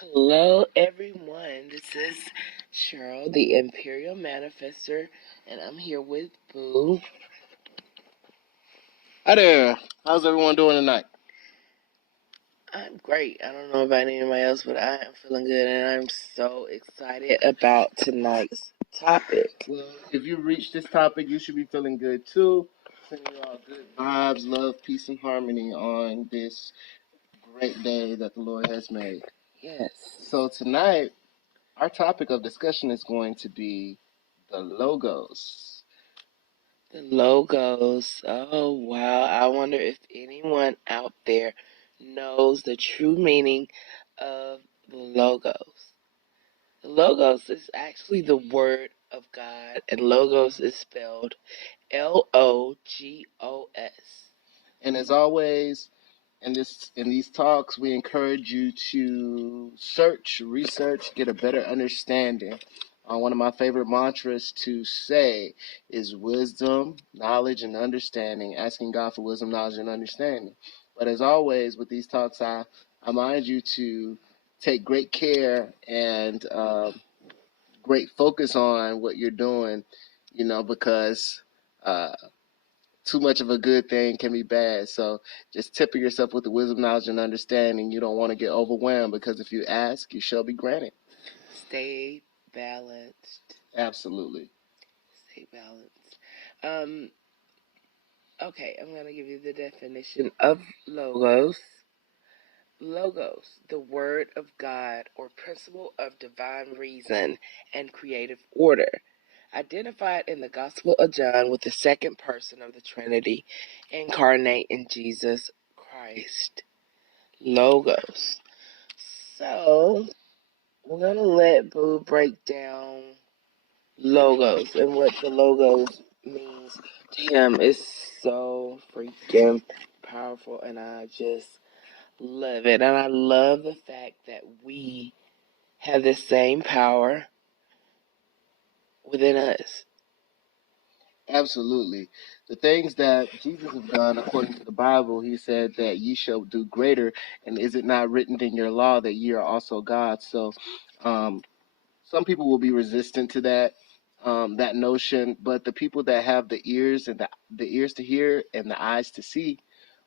Hello, everyone. This is Cheryl, the Imperial Manifester, and I'm here with Boo. Hi there. How's everyone doing tonight? I'm great. I don't know about anybody else, but I am feeling good, and I'm so excited about tonight's topic. Well, if you reach this topic, you should be feeling good too. Sending you all good vibes, love, peace, and harmony on this great day that the Lord has made. Yes. So tonight, our topic of discussion is going to be the logos. The logos. Oh, wow. I wonder if anyone out there knows the true meaning of the logos. The logos is actually the word of God, and logos is spelled Logos. And as always, in these talks, we encourage you to search, research, get a better understanding. One of my favorite mantras to say is wisdom, knowledge, and understanding. Asking God for wisdom, knowledge, and understanding. But as always, with these talks, I mind you to take great care and great focus on what you're doing. Because too much of a good thing can be bad. So just temper yourself with the wisdom, knowledge, and understanding. You don't want to get overwhelmed, because if you ask, you shall be granted. Stay balanced. Absolutely. Stay balanced. Um, okay, I'm going to give you the definition of logos. Logos, the word of God or principle of divine reason and creative order, identified in the Gospel of John with the second person of the Trinity, incarnate in Jesus Christ. Logos. So, we're going to let Boo break down logos and what the logos means to him. It's so freaking powerful, and I just love it. And I love the fact that we have the same power within us. Absolutely. The things that Jesus has done according to the Bible, he said that ye shall do greater, and is it not written in your law that ye are also God? So some people will be resistant to that notion, but the people that have the ears and the ears to hear and the eyes to see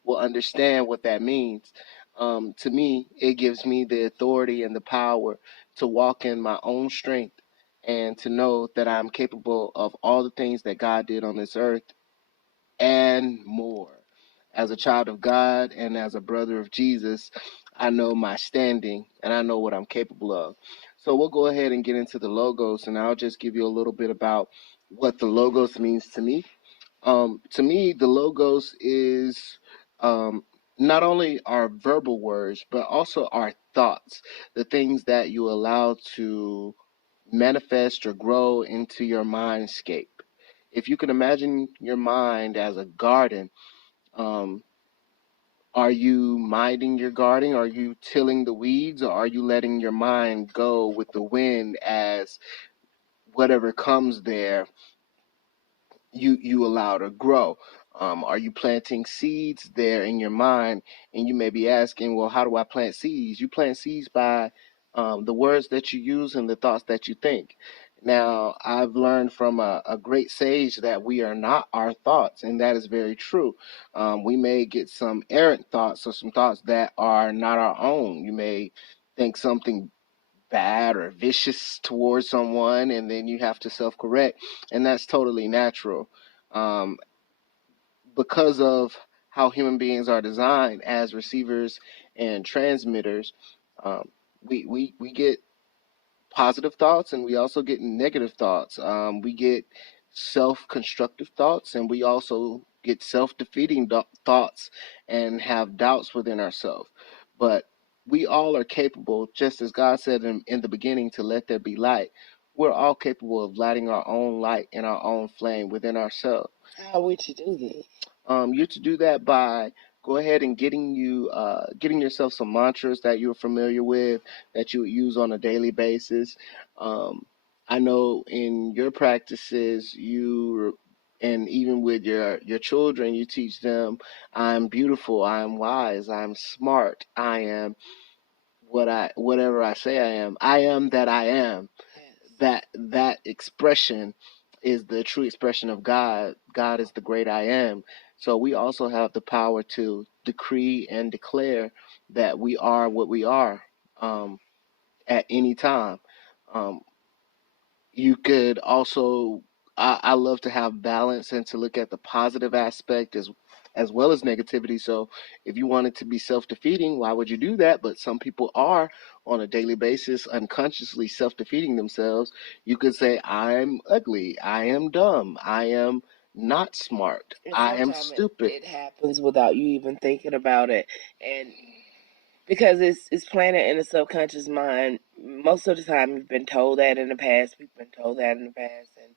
will understand what that means. To me, it gives me the authority and the power to walk in my own strength and to know that I'm capable of all the things that God did on this earth and more. As a child of God and as a brother of Jesus, I know my standing and I know what I'm capable of. So we'll go ahead and get into the logos, and I'll just give you a little bit about what the logos means to me. To me, the logos is um, not only our verbal words, but also our thoughts, the things that you allow to manifest or grow into your mindscape. If you can imagine your mind as a garden, um, are you minding your garden? Are you tilling the weeds? Or are you letting your mind go with the wind as whatever comes there you allow to grow? Are you planting seeds there in your mind? And you may be asking, well, how do I plant seeds? You plant seeds by the words that you use and the thoughts that you think. Now, I've learned from a great sage that we are not our thoughts, and that is very true. We may get some errant thoughts or some thoughts that are not our own. You may think something bad or vicious towards someone, and then you have to self correct, and that's totally natural. Um, because of how human beings are designed as receivers and transmitters, um, we get positive thoughts and we also get negative thoughts. We get self-constructive thoughts and we also get self-defeating thoughts and have doubts within ourselves. But we all are capable, just as God said in the beginning, to let there be light. We're all capable of lighting our own light and our own flame within ourselves. How would you do this? You're to do that by go ahead and getting yourself some mantras that you're familiar with that you use on a daily basis. Um, I know in your practices you And even with your children, you teach them, I'm beautiful, I'm wise, I'm smart, I am whatever I say I am that I am. Yes. That expression is the true expression of God. God is the great I am. So we also have the power to decree and declare that we are what we are, um, at any time. Um, you could also, I love to have balance and to look at the positive aspect as well as negativity. So if you want it to be self-defeating, why would you do that? But some people are on a daily basis unconsciously self-defeating themselves. You could say, I'm ugly, I am dumb, I am not smart, And I am sometimes stupid. it happens without you even thinking about it. And because it's planted in the subconscious mind, most of the time you've been told that in the past, we've been told that in the past, and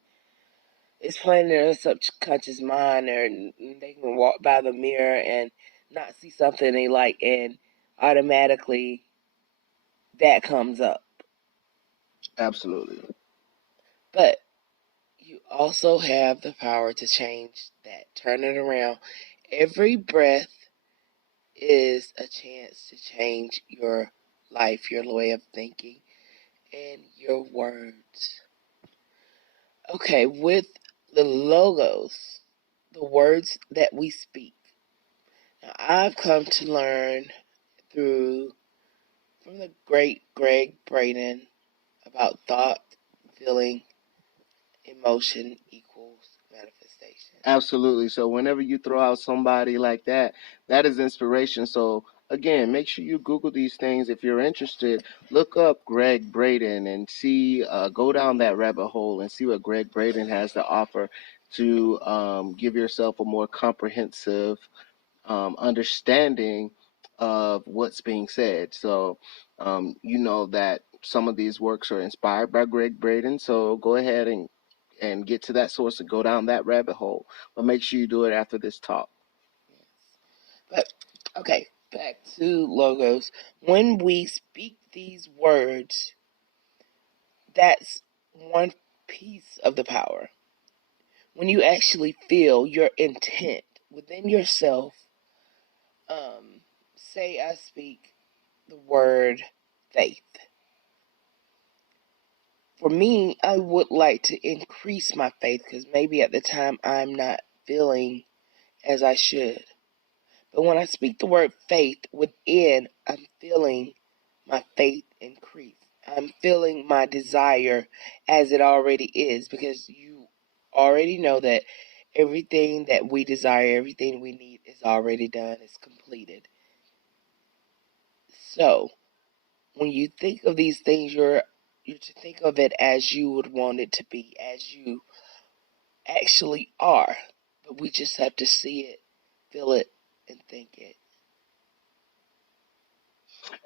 it's planted in the subconscious mind, and they can walk by the mirror and not see something they like, and automatically that comes up. Absolutely. But you also have the power to change that, turn it around. Every breath is a chance to change your life, your way of thinking, and your words. Okay, with the logos, the words that we speak. Now, I've come to learn through from the great Greg Braden about thought, feeling, emotion equals manifestation. Absolutely. So whenever you throw out somebody like that, that is inspiration. So again, make sure you Google these things if you're interested. Look up Greg Braden and see, go down that rabbit hole and see what Greg Braden has to offer to, give yourself a more comprehensive, understanding of what's being said. So, you know that some of these works are inspired by Greg Braden. So go ahead and get to that source and go down that rabbit hole. But make sure you do it after this talk. But okay, back to logos. When we speak these words, that's one piece of the power. When you actually feel your intent within yourself, say I speak the word faith. For me, I would like to increase my faith because maybe at the time I'm not feeling as I should. But when I speak the word faith within, I'm feeling my faith increase. I'm feeling my desire as it already is, because you already know that everything that we desire, everything we need is already done, is completed. So when you think of these things, you're to think of it as you would want it to be, as you actually are. But we just have to see it, feel it, and think it.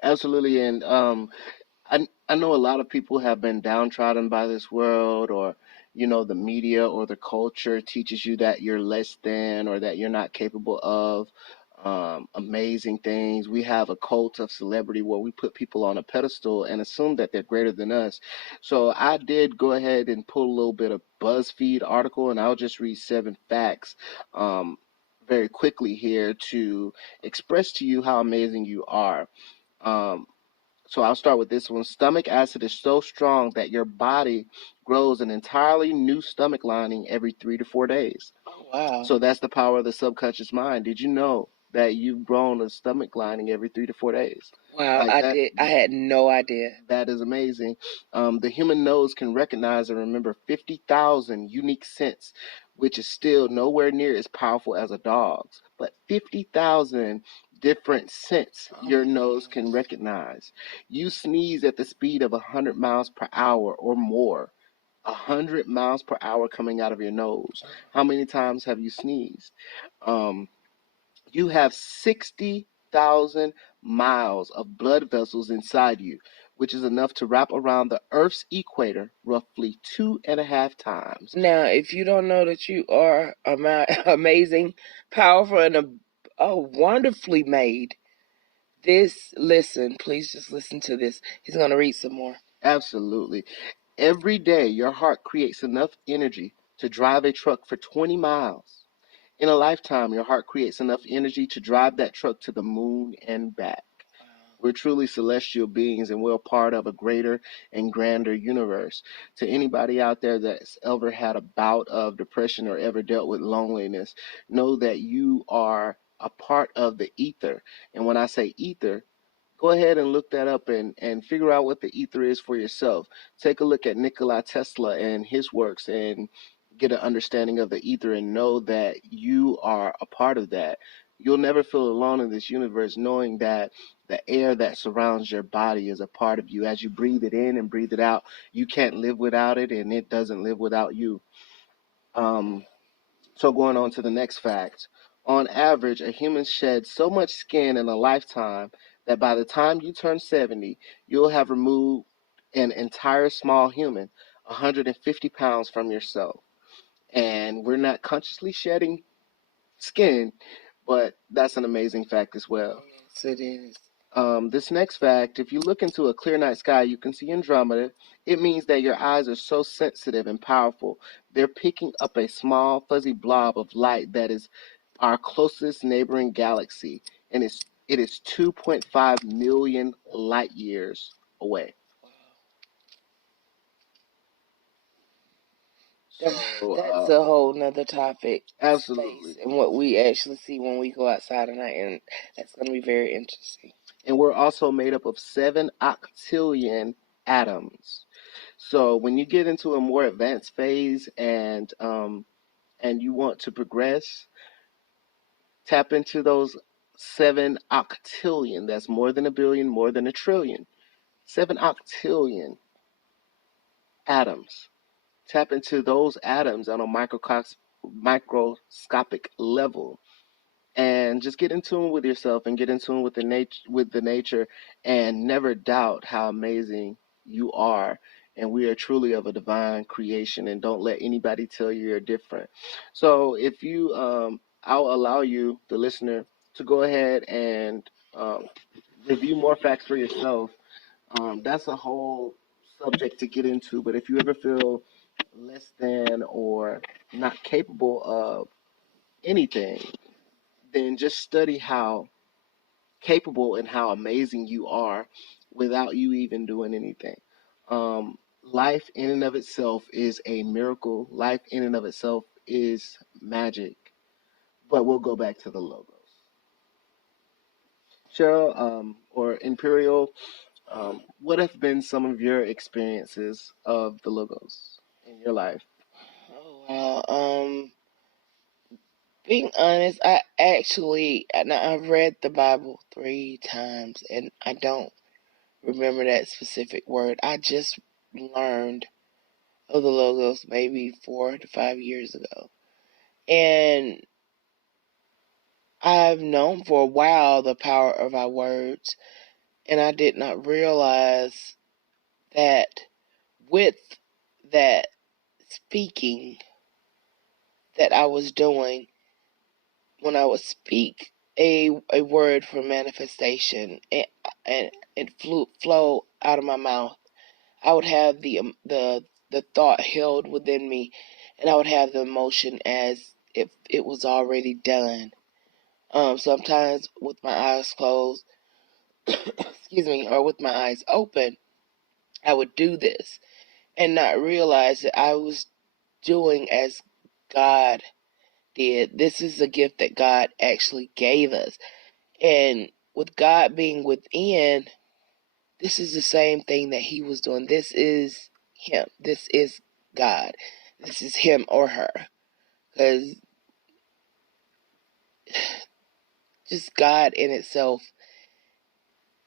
Absolutely. And I know a lot of people have been downtrodden by this world, or the media or the culture teaches you that you're less than or that you're not capable of, amazing things. We have a cult of celebrity where we put people on a pedestal and assume that they're greater than us. So I did go ahead and pull a little bit of BuzzFeed article, and I'll just read 7 facts, very quickly here to express to you how amazing you are. Um, so I'll start with this one. Stomach acid is so strong that your body grows an entirely new stomach lining every 3 to 4 days. Oh, wow. So that's the power of the subconscious mind. Did you know that you've grown a stomach lining every 3 to 4 days? Wow, Like I that, did. I had no idea. that is amazing. The human nose can recognize and remember 50,000 unique scents, which is still nowhere near as powerful as a dog's. But 50,000 different scents Oh your my nose can gosh. recognize. You sneeze at the speed of 100 miles per hour or more. 100 miles per hour coming out of your nose. How many times have you sneezed? Um, you have 60,000 miles of blood vessels inside you, which is enough to wrap around the Earth's equator roughly 2.5 times. Now, if you don't know that you are amazing, powerful, and wonderfully made, listen, please just listen to this. He's going to read some more. Absolutely. Every day, your heart creates enough energy to drive a truck for 20 miles. In a lifetime, your heart creates enough energy to drive that truck to the moon and back. We're truly celestial beings and we're part of a greater and grander universe. To anybody out there that's ever had a bout of depression or ever dealt with loneliness, know that you are a part of the ether. And when I say ether, go ahead and look that up and figure out what the ether is for yourself. Take a look at Nikola Tesla and his works and get an understanding of the ether and know that you are a part of that. You'll never feel alone in this universe knowing that the air that surrounds your body is a part of you. As you breathe it in and breathe it out, you can't live without it and it doesn't live without you. Um, so going on to the next fact. On average, a human sheds so much skin in a lifetime that by the time you turn 70, you'll have removed an entire small human, 150 pounds from yourself. And we're not consciously shedding skin, but that's an amazing fact as well. Yes, it is. This next fact, if you look into a clear night sky, you can see Andromeda. It means that your eyes are so sensitive and powerful. They're picking up a small, fuzzy blob of light that is our closest neighboring galaxy, and it is 2.5 million light years away. So, That's a whole nother topic. absolutely. Space and what we actually see when we go outside at night, and that's going to be very interesting. And we're also made up of 7 octillion atoms. So when you get into a more advanced phase and you want to progress, tap into those 7 octillion. That's more than a billion, more than a trillion. 7 octillion atoms. Tap into those atoms on a microscopic level and just get in tune with yourself and get in tune with the nature and never doubt how amazing you are, and we are truly of a divine creation, and don't let anybody tell you you're different. So if you I'll allow you, the listener, to go ahead and um, review more facts for yourself. That's a whole subject to get into, but if you ever feel less than or not capable of anything, then just study how capable and how amazing you are without you even doing anything. Life in and of itself is a miracle. Life in and of itself is magic. But we'll go back to the logos. Cheryl, or Imperial, what have been some of your experiences of the logos in your life? Oh wow. Being honest, I actually now I've read the Bible 3 times, and I don't remember that specific word. I just learned of the logos maybe 4 to 5 years ago, and I've known for a while the power of our words, and I did not realize that with that speaking that I was doing, when I would speak a word for manifestation and it flow out of my mouth, I would have the thought held within me, and I would have the emotion as if it was already done. Sometimes with my eyes closed, excuse me, or with my eyes open, I would do this and not realize that I was doing as God did. This is a gift that God actually gave us. And with God being within, this is the same thing that He was doing. This is Him. This is God. This is Him or her. Because just God in itself,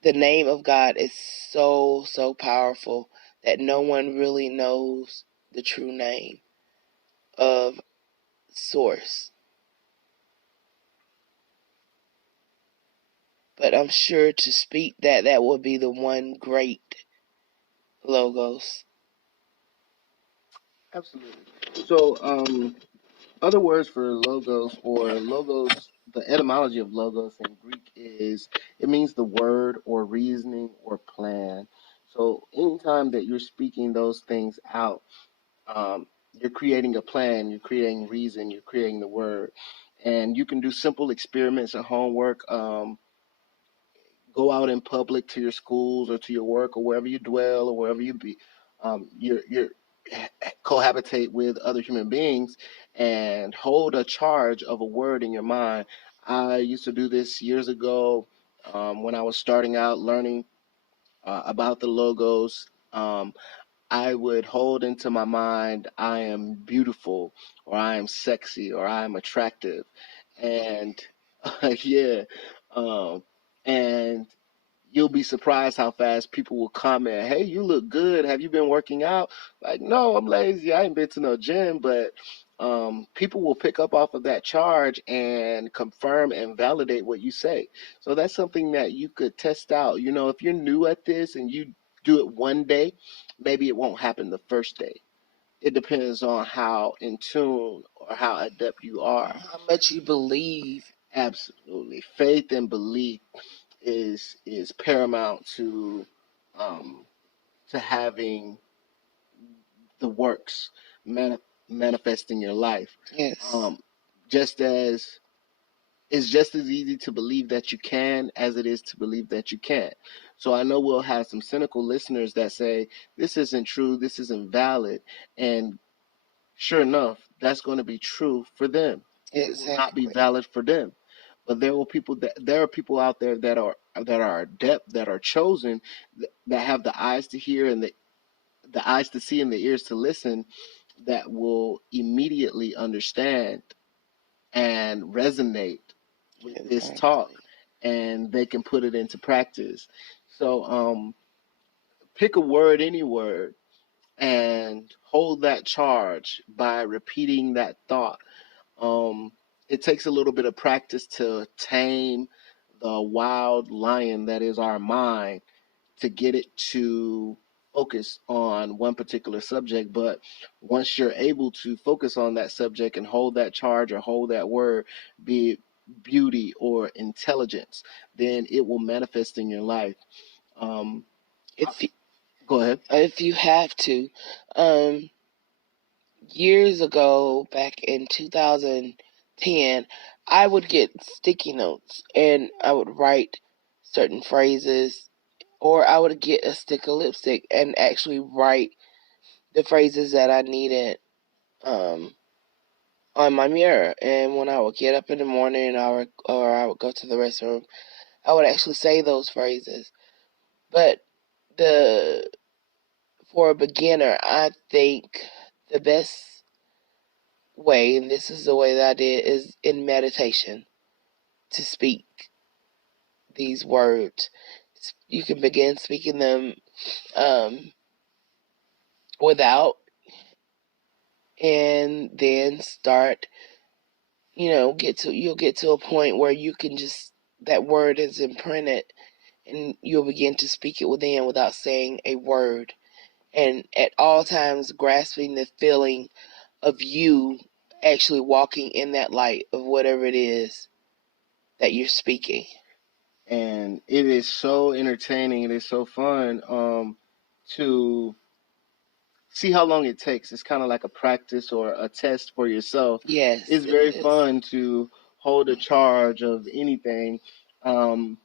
the name of God is so, so powerful that no one really knows the true name of Source. But I'm sure to speak that, that would be the one great logos. Absolutely. So, other words for logos, or logos, the etymology of logos in Greek is, it means the word or reasoning or plan. So anytime that you're speaking those things out, um, You're creating a plan, you're creating reason, you're creating the word. And you can do simple experiments and homework. Go out in public to your schools or to your work or wherever you dwell or wherever you be. You're cohabitate with other human beings and hold a charge of a word in your mind. I used to do this years ago when I was starting out learning about the logos. I would hold into my mind, I am beautiful, or I am sexy, or I am attractive. And yeah, um, and you'll be surprised how fast people will comment, "Hey, you look good. Have you been working out?" Like, no, I'm lazy. I ain't been to no gym, but people will pick up off of that charge and confirm and validate what you say. So that's something that you could test out. You know, if you're new at this and you do it one day, maybe it won't happen the first day. It depends on how in tune or how adept you are. How much you believe. Absolutely. Faith and belief is paramount um, to having the works mani- manifest in your life. Yes, Um, just as it's just as easy to believe that you can as it is to believe that you can't. So I know we'll have some cynical listeners that say this isn't true, this isn't valid, and sure enough, that's going to be true for them. It will not be exactly. valid for them. But there are people out there that are adept, that are chosen, that have the eyes to hear and the eyes to see and the ears to listen, that will immediately understand and resonate with this talk, Exactly. and they can put it into practice. So pick a word, any word, and hold that charge by repeating that thought. Um, it takes a little bit of practice to tame the wild lion that is our mind, to get it to focus on one particular subject. But once you're able to focus on that subject and hold that charge or hold that word, be it beauty or intelligence, then it will manifest in your life. Um, If you, Go ahead. if you have to, um, years ago, back in 2010, I would get sticky notes and I would write certain phrases, or I would get a stick of lipstick and actually write the phrases that I needed um, on my mirror. And when I would get up in the morning, or I would go to the restroom, I would actually say those phrases. But the for a beginner, I think the best way, and this is the way that I did, is in meditation to speak these words. You can begin speaking them um, without, and then start. You'll get to a point where you can just that word is imprinted, and you'll begin to speak it within without saying a word, and at all times grasping the feeling of you actually walking in that light of whatever it is that you're speaking. And it is so entertaining. It is so fun to see how long it takes. It's kind of like a practice or a test for yourself. Yes, It's it very is. fun to hold a charge of anything. Um,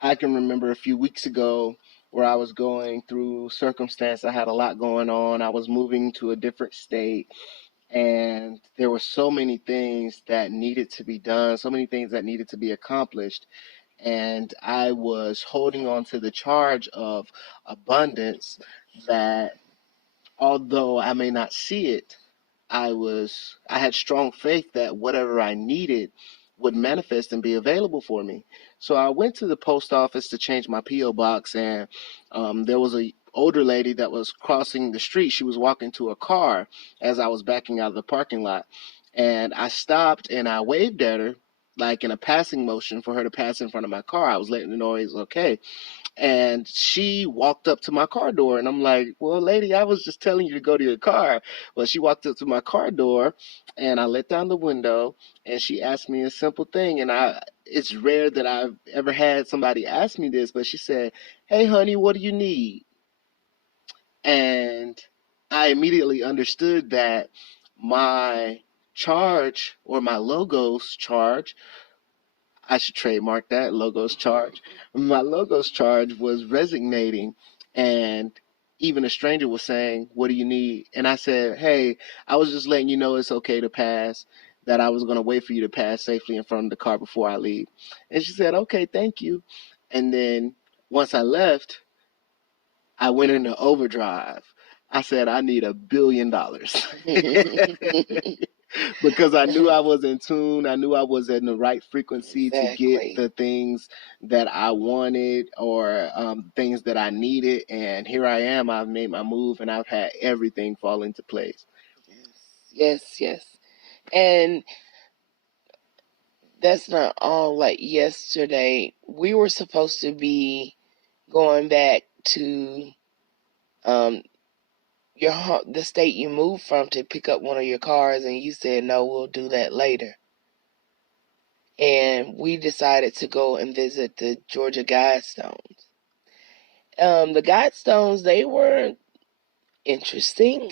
I can remember a few weeks ago where I was going through circumstance. I had a lot going on. I was moving to a different state, and there were so many things that needed to be done, so many things that needed to be accomplished. And I was holding on to the charge of abundance that, although I may not see it, I had strong faith that whatever I needed would manifest and be available for me. So I went to the post office to change my PO box, and there was a older lady that was crossing the street. She was walking to a car as I was backing out of the parking lot, and I stopped and I waved at her like in a passing motion for her to pass in front of my car. I was letting her know it was okay. And she walked up to my car door, and I'm like, well, lady, I was just telling you to go to your car. Well, she walked up to my car door, and I let down the window, and she asked me a simple thing. And it's rare that I've ever had somebody ask me this, but she said, "Hey, honey, what do you need?" And I immediately understood that my charge, or my logos charge, I should trademark that, logos charge. My logos charge was resonating, and even a stranger was saying, "What do you need?" And I said, "Hey, I was just letting you know it's okay to pass, that I was going to wait for you to pass safely in front of the car before I leave." And she said, "Okay, thank you." And then once I left, I went into overdrive. I said, "I need $1 billion." Because I knew I was in tune. I knew I was in the right frequency to get Exactly. the things that I wanted, or things that I needed. And here I am. I've made my move, and I've had everything fall into place. Yes, yes. And that's not all. Like yesterday, we were supposed to be going back to um the state you moved from to pick up one of your cars, and you said no, we'll do that later. And we decided to go and visit the Georgia Guidestones. The Guidestones, they weren't interesting,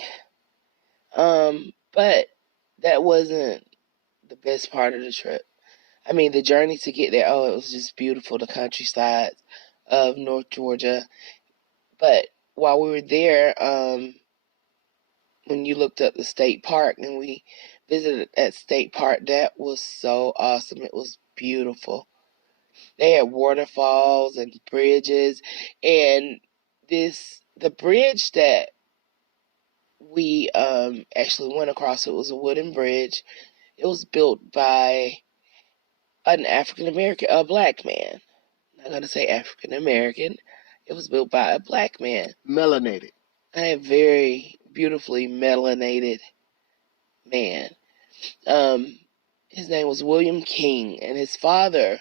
but that wasn't the best part of the trip. I mean, the journey to get there, oh, it was just beautiful, the countryside of North Georgia. But while we were there, when you looked up the state park and we visited that state park, that was so awesome. It was beautiful. They had waterfalls and bridges, and the bridge that we actually went across, it was a wooden bridge. It was built by an African American, a black man. I'm not gonna say African American. It was built by a black man, Melanated. a very beautifully melanated man. Um, his name was William King, and his father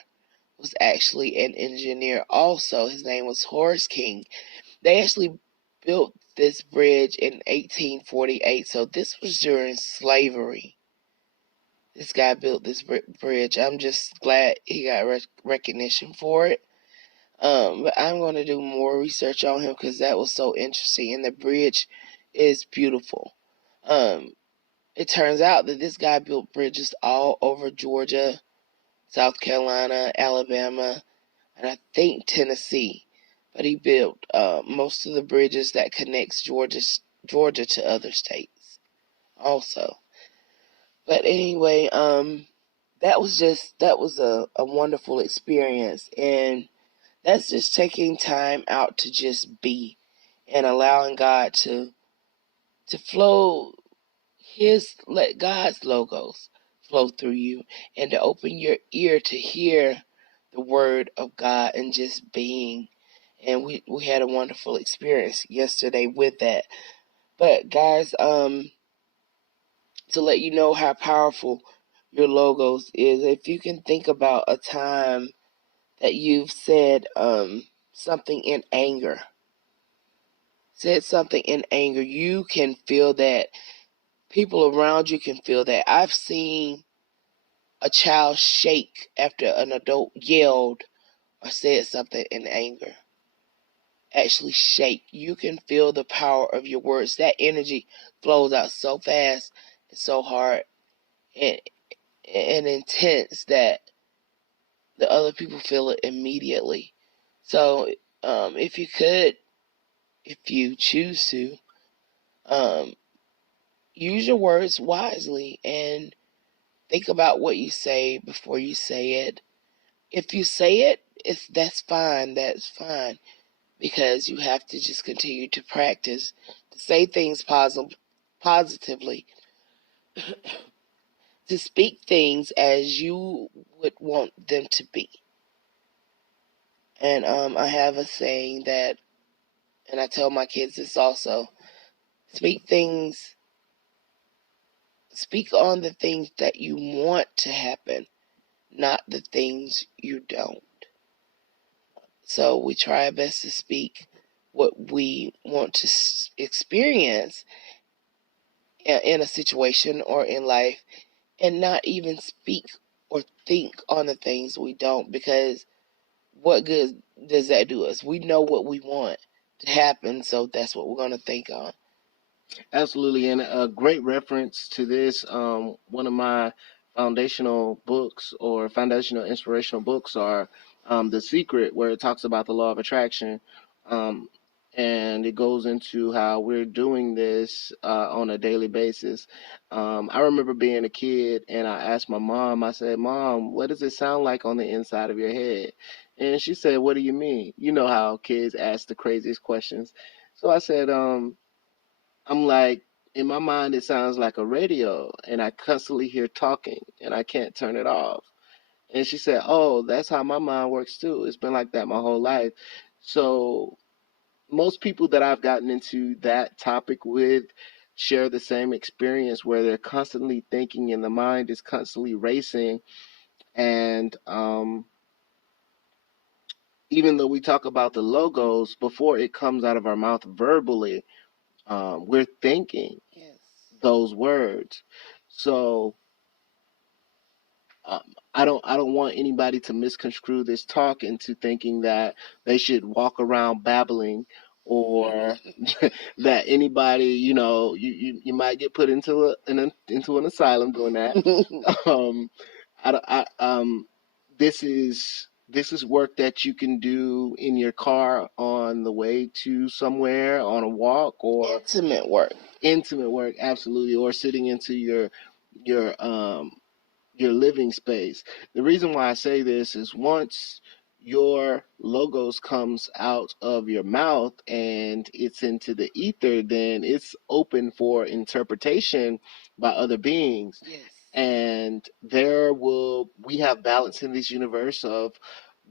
was actually an engineer also. His name was Horace King. They actually built this bridge in 1848, so this was during slavery. This guy built this bridge. I'm just glad he got recognition for it. But I'm going to do more research on him because that was so interesting, and the bridge is beautiful. Um, it turns out that this guy built bridges all over Georgia, South Carolina, Alabama, and I think Tennessee. But he built most of the bridges that connects Georgia to other states also. But anyway, that was a wonderful experience, and that's just taking time out to just be and allowing God to flow let God's logos flow through you, and to open your ear to hear the word of God and just being. And we had a wonderful experience yesterday with that. But guys, to let you know how powerful your logos is, if you can think about a time that you've something in anger, you can feel that. People around you can feel that. I've seen a child shake after an adult yelled or said something in anger. Actually shake. You can feel the power of your words. That energy flows out so fast and so hard and, and intense that the other people feel it immediately. So, if you could, if you choose to, um, use your words wisely and think about what you say before you say it. If you say it, that's fine. That's fine, because you have to just continue to practice to say things positively, to speak things as you would want them to be. And I have a saying that, and I tell my kids this also: speak things, speak on the things that you want to happen, not the things you don't. So we try our best to speak what we want to experience in a situation or in life, and not even speak or think on the things we don't, because what good does that do us? We know what we want to happen, so that's what we're going to think on. Absolutely, and a great reference to this. One of my foundational books or foundational inspirational books are The Secret, where it talks about the law of attraction, um, and it goes into how we're doing this on a daily basis. I remember being a kid, and I asked my mom. I said, "Mom, what does it sound like on the inside of your head?" And she said, "What do you mean?" You know how kids ask the craziest questions. So I said, I'm like, in my mind, it sounds like a radio, and I constantly hear talking, and I can't turn it off. And she said, "Oh, that's how my mind works too. It's been like that my whole life." So, most people that I've gotten into that topic with share the same experience where they're constantly thinking, and the mind is constantly racing. And even though we talk about the logos before it comes out of our mouth verbally, we're thinking Yes. those words. So um, I don't want anybody to misconstrue this talk into thinking that they should walk around babbling, or that anybody, you might get put into an asylum doing that. um I this is work that you can do in your car on the way to somewhere, on a walk, or Intimate work. intimate work, absolutely, or sitting into your your living space. The reason why I say this is once your logos comes out of your mouth and it's into the ether, then it's open for interpretation by other beings. Yes. And we have balance in this universe of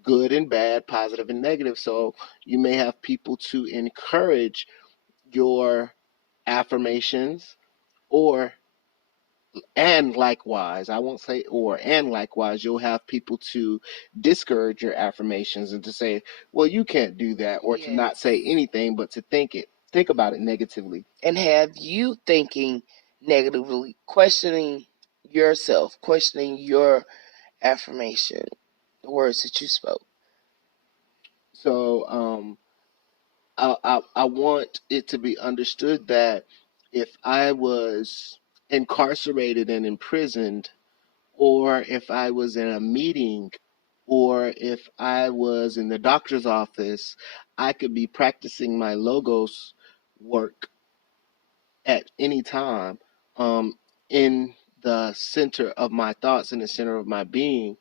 good and bad, positive and negative. So you may have people to encourage your affirmations, or and likewise, I won't say or, and likewise, you'll have people to discourage your affirmations and to say, well, you can't do that, or to not Yes. say anything, but to think about it negatively. And have you thinking negatively, questioning yourself, questioning your affirmation, the words that you spoke. So I want it to be understood that if I was incarcerated and imprisoned, or if I was in a meeting, or if I was in the doctor's office, I could be practicing my logos work at any time, um, in the center of my thoughts, in the center of my being,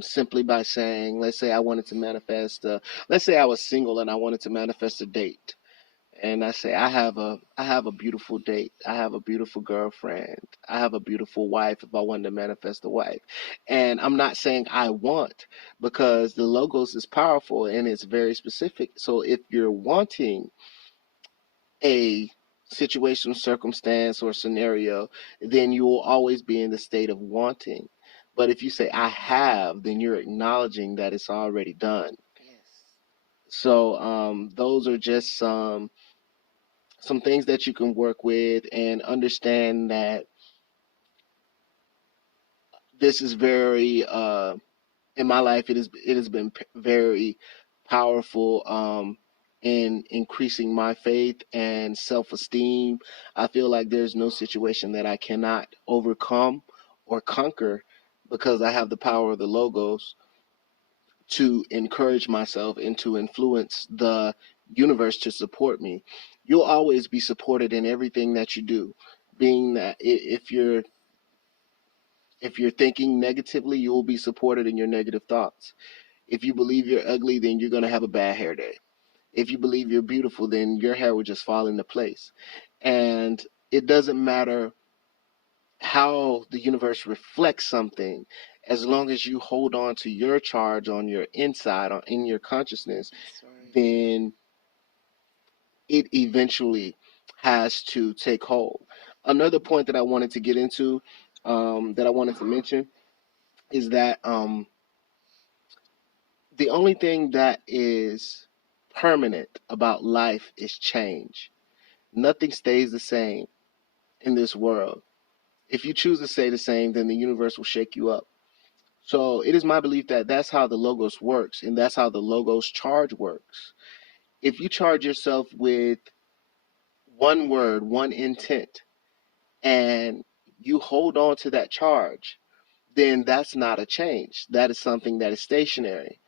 simply by saying, let's say I wanted to manifest, let's say I was single and I wanted to manifest a date. And I say, I have a beautiful date. I have a beautiful girlfriend. I have a beautiful wife if I wanted to manifest a wife. And I'm not saying I want, because the logos is powerful and it's very specific. So if you're wanting a situation, circumstance, or scenario, then you will always be in the state of wanting. But if you say I have, then you're acknowledging that it's already done. Yes. So those are just some things that you can work with, and understand that this is very in my life, it has been very powerful in increasing my faith and self-esteem. I feel like there's no situation that I cannot overcome or conquer, because I have the power of the logos to encourage myself and to influence the universe to support me. You'll always be supported in everything that you do. Being that if you're thinking negatively, you will be supported in your negative thoughts. If you believe you're ugly, then you're going to have a bad hair day. If you believe you're beautiful, then your hair will just fall into place. And it doesn't matter how the universe reflects something, as long as you hold on to your charge on your inside, on in your consciousness, Right. then it eventually has to take hold. Another point that I wanted to get into, that I wanted to mention, is that the only thing that is permanent about life is change. Nothing stays the same in this world. If you choose to stay the same, then the universe will shake you up. So it is my belief that that's how the logos works, and that's how the logos charge works. If you charge yourself with one word, one intent, and you hold on to that charge, then that's not a change. That is something that is stationary.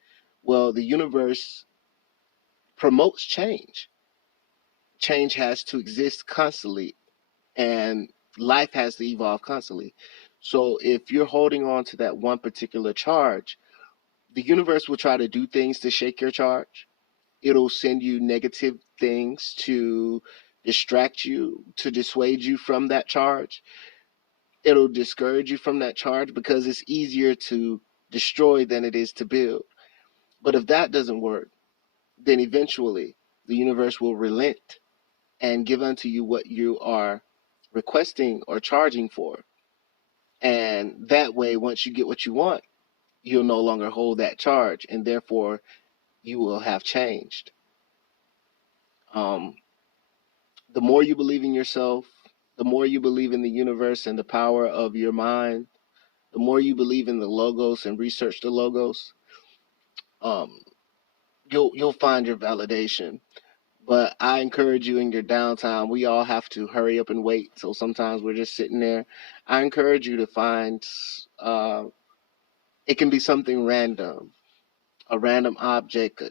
Well, the universe promotes change. Change has to exist constantly, and life has to evolve constantly. So if you're holding on to that one particular charge, the universe will try to do things to shake your charge. It'll send you negative things to distract you, to dissuade you from that charge. It'll discourage you from that charge because it's easier to destroy than it is to build. But if that doesn't work, then eventually the universe will relent and give unto you what you are requesting or charging for. And that way, once you get what you want, you'll no longer hold that charge, and therefore you will have changed. Um, the more you believe in yourself, the more you believe in the universe and the power of your mind, the more you believe in the logos and research the logos, um, you'll find your validation. But I encourage you in your downtime. We all have to hurry up and wait, so sometimes we're just sitting there. I encourage you to find. It can be something random, a random object,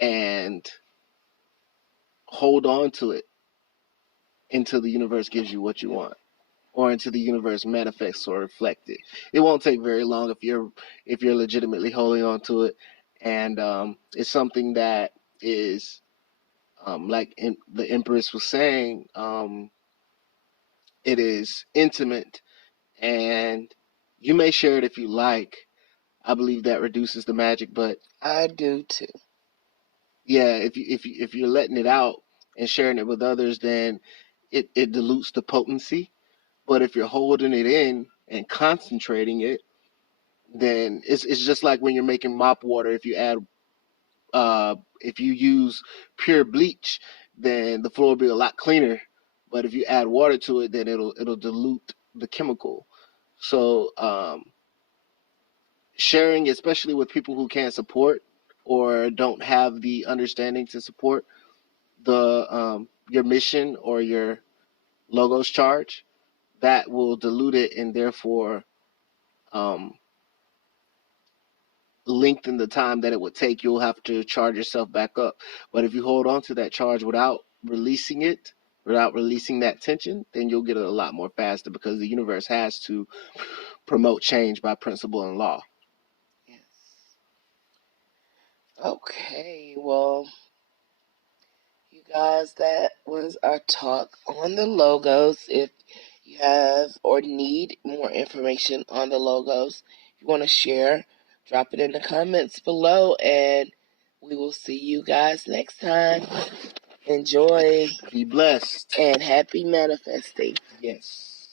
and hold on to it until the universe gives you what you want, or until the universe manifests or reflects it. It won't take very long if you're legitimately holding on to it, and it's something that is like the Empress was saying. It is intimate, and you may share it if you like. I believe that reduces the magic, but I do too. yeah, if you're letting it out and sharing it with others, then it dilutes the potency. But if you're holding it in and concentrating it, then it's just like when you're making mop water. If you use pure bleach, then the floor will be a lot cleaner. But if you add water to it, then it'll dilute the chemical. So sharing, especially with people who can't support or don't have the understanding to support the your mission or your logos charge, that will dilute it and therefore um, lengthen the time that it would take. You'll have to charge yourself back up. But if you hold on to that charge without releasing it, without releasing that tension, then you'll get it a lot more faster because the universe has to promote change by principle and law. Yes. Okay, well, you guys, that was our talk on the logos. If you have or need more information on the logos, if you want to share, drop it in the comments below, and we will see you guys next time. Enjoy Be blessed. and happy manifesting. Yes.